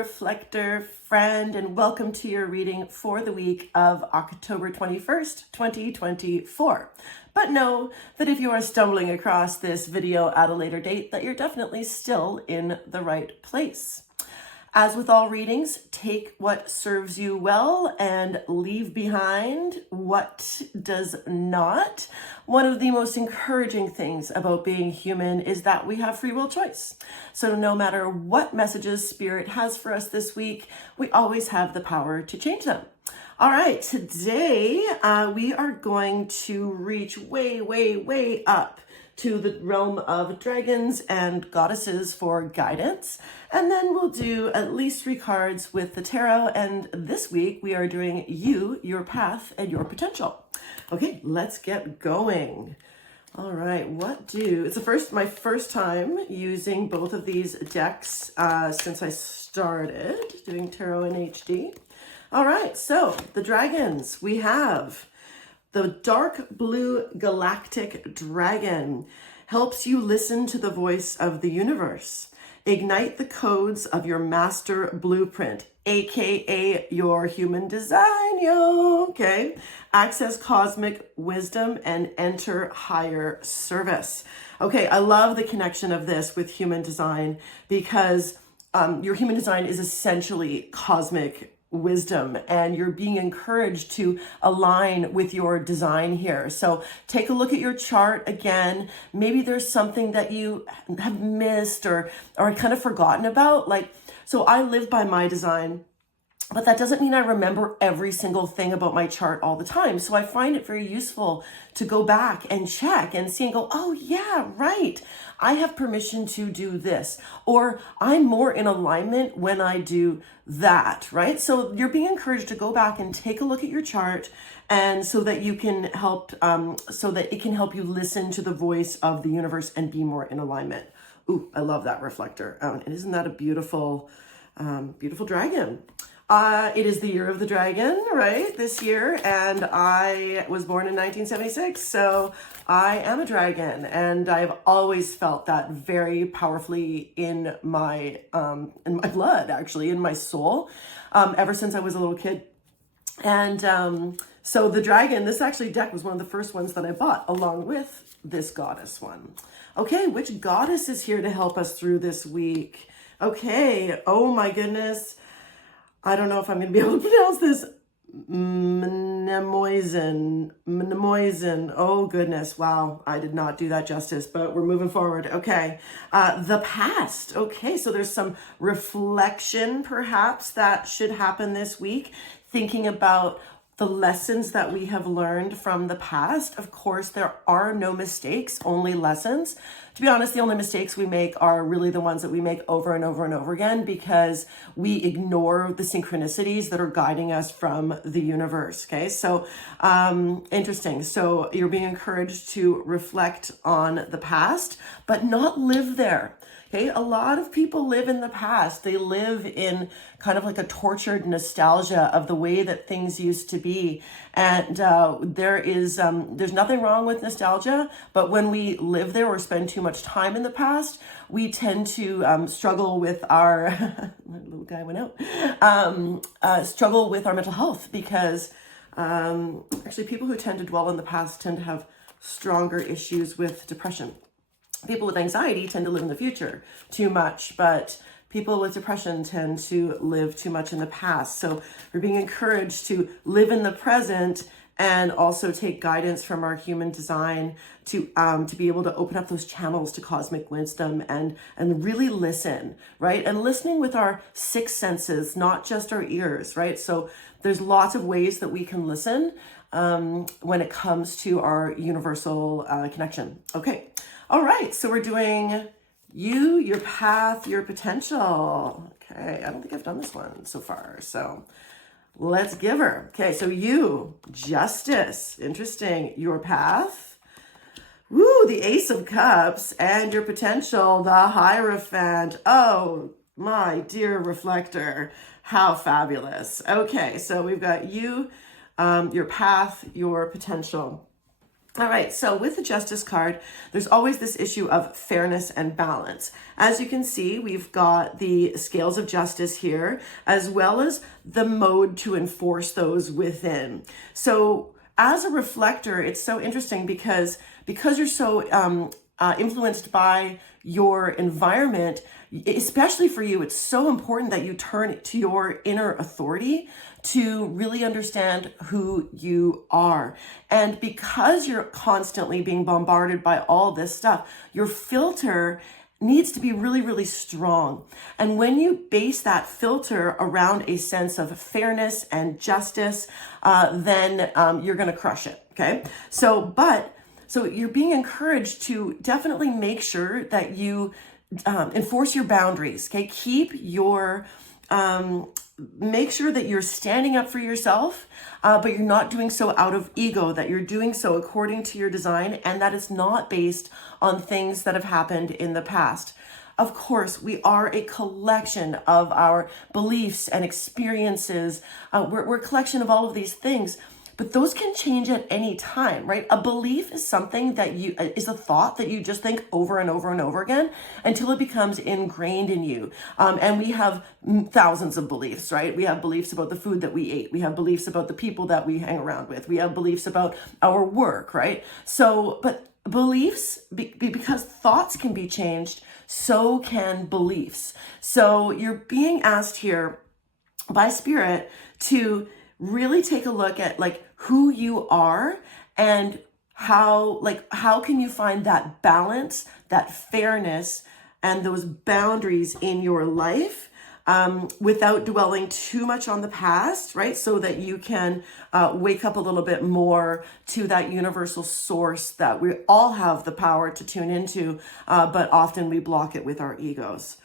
Reflector friend, and welcome to your reading for the week of October 21st, 2024. But know that if you are stumbling across this video at a later date, that you're definitely still in the right place. As with all readings, take what serves you well and leave behind what does not. One of the most encouraging things about being human is that we have free will choice. So no matter what messages Spirit has for us this week, we always have the power to change them. All right, today we are going to reach way up to the realm of dragons and goddesses for guidance. And then we'll do at least 3 cards with the tarot. And this week we are doing you, your path, and your potential. Okay, let's get going. All right, it's my first time using both of these decks since I started doing tarot in HD. All right, so the dragons, we have the dark blue galactic dragon. Helps you listen to the voice of the universe. Ignite the codes of your master blueprint, aka your human design, okay? Access cosmic wisdom and enter higher service. Okay, I love the connection of this with human design because your human design is essentially cosmic wisdom, and you're being encouraged to align with your design here. So take a look at your chart again. Maybe there's something that you have missed or kind of forgotten about. So I live by my design, but that doesn't mean I remember every single thing about my chart all the time. So I find it very useful to go back and check and see and go, oh yeah, right. I have permission to do this, or I'm more in alignment when I do that, right? So you're being encouraged to go back and take a look at your chart, and so that you can help, so that it can help you listen to the voice of the universe and be more in alignment. Ooh, I love that reflector. And isn't that a beautiful, beautiful dragon? It is the year of the dragon, right, this year, and I was born in 1976, so I am a dragon, and I've always felt that very powerfully in my blood, actually, in my soul, ever since I was a little kid. And so the dragon, this actually deck was one of the first ones that I bought, along with this goddess one. Okay, which goddess is here to help us through this week? Okay, oh my goodness. I don't know if I'm going to be able to pronounce this. Mnemosyne. Oh, goodness. Wow. I did not do that justice, but we're moving forward. Okay. The past. Okay. So there's some reflection, perhaps, that should happen this week. Thinking about the lessons that we have learned from the past. Of course, there are no mistakes, only lessons. To be honest, the only mistakes we make are really the ones that we make over and over and over again because we ignore the synchronicities that are guiding us from the universe. Okay, so interesting. So you're being encouraged to reflect on the past, but not live there. Okay, a lot of people live in the past. They live in kind of like a tortured nostalgia of the way that things used to be. And there's nothing wrong with nostalgia, but when we live there or spend too much time in the past, we tend to struggle with our, little guy went out, struggle with our mental health because actually people who tend to dwell in the past tend to have stronger issues with depression. People with anxiety tend to live in the future too much, but people with depression tend to live too much in the past. So we're being encouraged to live in the present and also take guidance from our human design to be able to open up those channels to cosmic wisdom and really listen, right? And listening with our 6 senses, not just our ears, right? So there's lots of ways that we can listen when it comes to our universal connection. Okay. All right, so we're doing you, your path, your potential. Okay, I don't think I've done this one so far, so let's give her. Okay, so you, justice, interesting. Your path, woo, the Ace of Cups, and your potential, the Hierophant. Oh, my dear reflector, how fabulous. Okay, so we've got you, your path, your potential. All right, so with the Justice card, there's always this issue of fairness and balance. As you can see, we've got the scales of justice here, as well as the mode to enforce those within. So as a reflector, it's so interesting because you're so influenced by your environment, especially for you, it's so important that you turn to your inner authority to really understand who you are. And because you're constantly being bombarded by all this stuff, your filter needs to be really, really strong. And when you base that filter around a sense of fairness and justice, then you're going to crush it. Okay. So you're being encouraged to definitely make sure that you enforce your boundaries. Okay. Make sure that you're standing up for yourself, but you're not doing so out of ego, that you're doing so according to your design, and that it's not based on things that have happened in the past. Of course, we are a collection of our beliefs and experiences. We're a collection of all of these things. But those can change at any time, right? A belief is something that is a thought that you just think over and over and over again until it becomes ingrained in you. And we have thousands of beliefs, right? We have beliefs about the food that we ate. We have beliefs about the people that we hang around with. We have beliefs about our work, right? So, but beliefs, because thoughts can be changed, so can beliefs. So you're being asked here by Spirit to really take a look at like who you are and how can you find that balance, that fairness, and those boundaries in your life without dwelling too much on the past, right? So that you can wake up a little bit more to that universal source that we all have the power to tune into, but often we block it with our egos.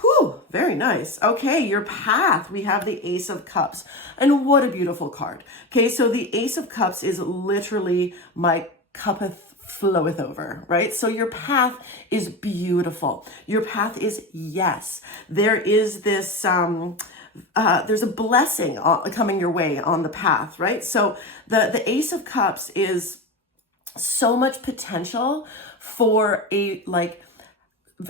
Whew, very nice. Okay, your path. We have the Ace of Cups. And what a beautiful card. Okay, so the Ace of Cups is literally my cuppeth floweth over, right? So your path is beautiful. Your path is yes. There is this, there's a blessing coming your way on the path, right? So the Ace of Cups is so much potential for a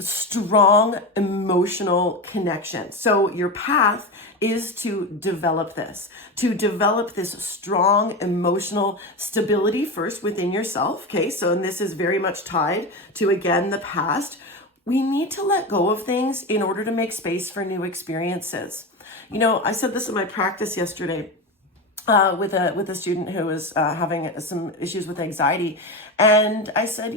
strong emotional connection. So your path is to develop this strong emotional stability first within yourself. Okay. So, and this is very much tied to, again, the past. We need to let go of things in order to make space for new experiences. You know, I said this in my practice yesterday. With a student who was having some issues with anxiety. And I said,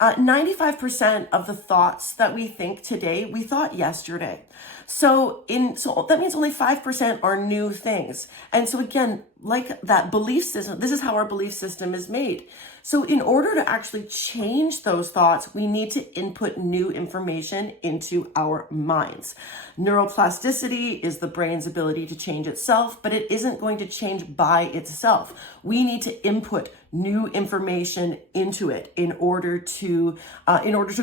95% of the thoughts that we think today, we thought yesterday. So that means only 5% are new things. And so again, like that belief system, this is how our belief system is made. So in order to actually change those thoughts, we need to input new information into our minds. Neuroplasticity is the brain's ability to change itself, but it isn't going to change by itself. We need to input new information into it in order to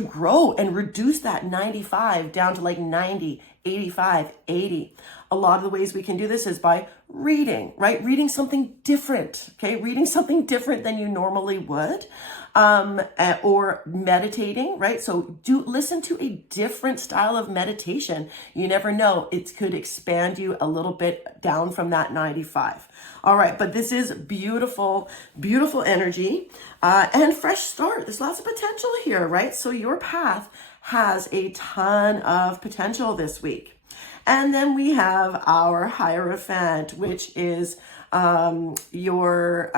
grow and reduce that 95 down to like 90, 85, 80. A lot of the ways we can do this is by reading, right? Reading something different, okay? Reading something different than you normally would, or meditating, right? So listen to a different style of meditation. You never know, it could expand you a little bit down from that 95. All right, but this is beautiful, beautiful energy and fresh start. There's lots of potential here, right? So your path has a ton of potential this week. And then we have our Hierophant, which is your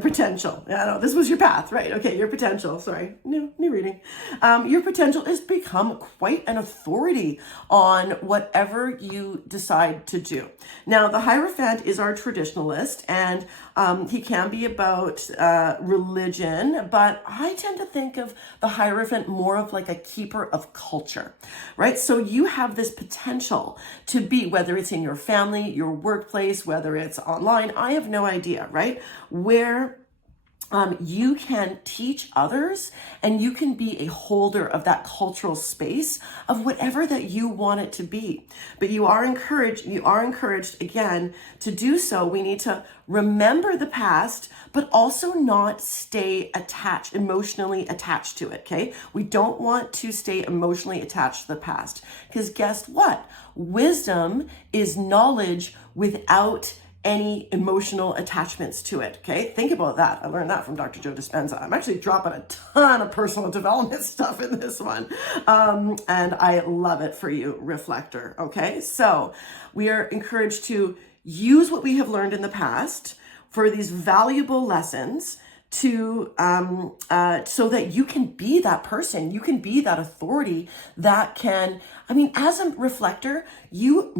potential. Yeah, no, this was your path, right? Okay, your potential. Sorry, new reading. Your potential is become quite an authority on whatever you decide to do. Now, the Hierophant is our traditionalist, and he can be about religion, but I tend to think of the Hierophant more of like a keeper of culture, right? So you have this potential to be, whether it's in your family, your workplace, whether it's online, I have no idea, right? Where you can teach others, and you can be a holder of that cultural space of whatever that you want it to be. But you are encouraged again to do so. We need to remember the past, but also not stay emotionally attached to it, okay? We don't want to stay emotionally attached to the past, because guess what? Wisdom is knowledge without any emotional attachments to it, okay? Think about that. I learned that from Dr. Joe Dispenza. I'm actually dropping a ton of personal development stuff in this one, and I love it for you, Reflector, okay? So we are encouraged to use what we have learned in the past for these valuable lessons to so that you can be that person, you can be that authority that can, as a reflector, you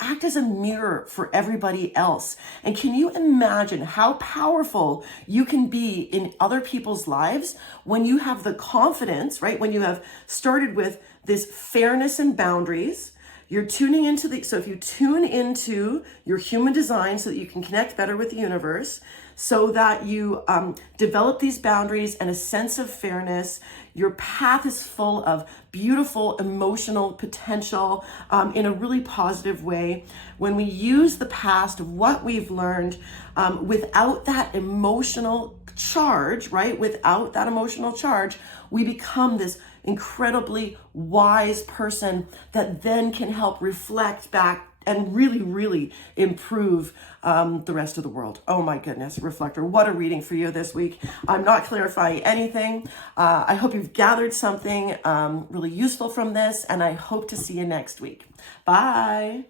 act as a mirror for everybody else. And can you imagine how powerful you can be in other people's lives when you have the confidence, right? When you have started with this fairness and boundaries, you're tuning into so if you tune into your human design so that you can connect better with the universe, so that you develop these boundaries and a sense of fairness, your path is full of beautiful emotional potential in a really positive way. When we use the past of what we've learned without that emotional charge, right? Without that emotional charge, we become this incredibly wise person that then can help reflect back and really, really improve the rest of the world. Oh my goodness, Reflector, what a reading for you this week. I'm not clarifying anything. I hope you've gathered something really useful from this, and I hope to see you next week. Bye.